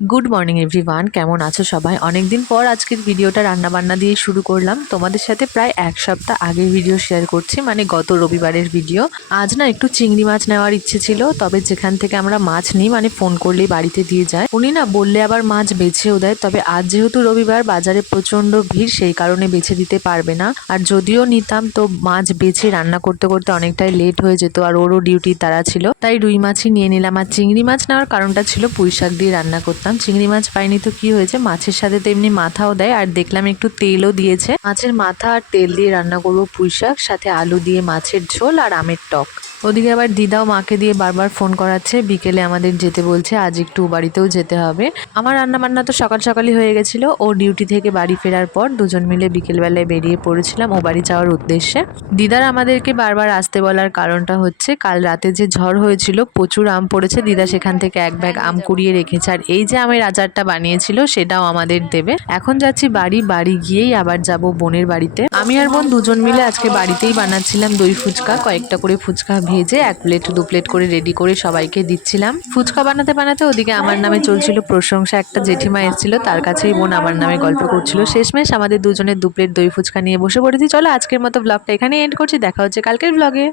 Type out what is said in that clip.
Good morning everyone, কেমন আছো সবাই? অনেকদিন পর আজকের ভিডিওটা রান্নাবান্না দিয়ে শুরু করলাম। তোমাদের সাথে প্রায় এক সপ্তাহ আগের ভিডিও শেয়ার করছি, মানে গত রবিবারের ভিডিও। আজ না একটু চিংড়ি মাছ নেওয়ার ইচ্ছে ছিল, তবে যেখান থেকে আমরা মাছ নিই, মানে ফোন করলেই বাড়িতে দিয়ে যায়, উনি না বললে আবার মাছ বেছেও দেয়। তবে আজ যেহেতু রবিবার, বাজারে প্রচণ্ড ভিড়, সেই কারণে বেছে দিতে পারবে না। আর যদিও নিতাম তো মাছ বেছে রান্না করতে করতে অনেকটাই লেট হয়ে যেত, আর ওরও ডিউটি তারা ছিল, তাই রুই মাছই নিয়ে নিলাম। আর চিংড়ি মাছ নেওয়ার কারণটা ছিল পুঁই শাক দিয়ে রান্না করতাম। চিংড়ি মাছ পাইনি তো কি হয়েছে, মাছের সাথে তো এমনি মাথাও দেয়, আর দেখলাম একটু তেলও দিয়েছে। মাছের মাথা আর তেল দিয়ে রান্না করবো পুঁই শাক, সাথে আলু দিয়ে মাছের ঝোল আর আমের টক। ওদিকে আবার দিদাও মাকে দিয়ে বারবার ফোন করাচ্ছে, বিকেলে আমাদের যেতে বলছে, আজ একটু বাড়িতেও যেতে হবে। আমার রান্না বান্না তো সকাল সকালই হয়ে গেছিল। ও ডিউটি থেকে বাড়ি ফেরার পর দুজন মিলে বিকেলবেলায় বেরিয়ে পড়েছিলাম ও বাড়ি যাওয়ার উদ্দেশ্যে। দিদার আমাদেরকে বারবার আসতে বলার কারণটা হচ্ছে, কাল রাতে যে ঝড় হয়েছিল, প্রচুর আম পড়েছে। দিদা সেখান থেকে এক ব্যাগ আম কুড়িয়ে রেখেছে, আর এই যে আমের আচারটা বানিয়েছিল সেটাও আমাদের দেবে। এখন যাচ্ছি বাড়ি গিয়েই আবার যাব বোনের বাড়িতে। আমি আর বোন দুজন মিলে আজকে বাড়িতেই বানাচ্ছিলাম দই ফুচকা। কয়েকটা করে ফুচকা ভেজে 1 প্লেট 2 প্লেট করে রেডি করে সবাইকে দিচ্ছিলাম। ফুচকা বানাতে বানাতে ওদিকে আমার নামে চলছিল প্রশংসা। একটা জেঠিমা এসেছিল, তার কাছেই বোন আমার নামে গল্প করছিল। শেষমেশ আমাদের দুজনের 2 প্লেট দই ফুচকা নিয়ে বসে পড়েছি। চলো আজকের মতো ব্লগটা এখানে এন্ড করছি, দেখা হচ্ছে কালকের ব্লগে।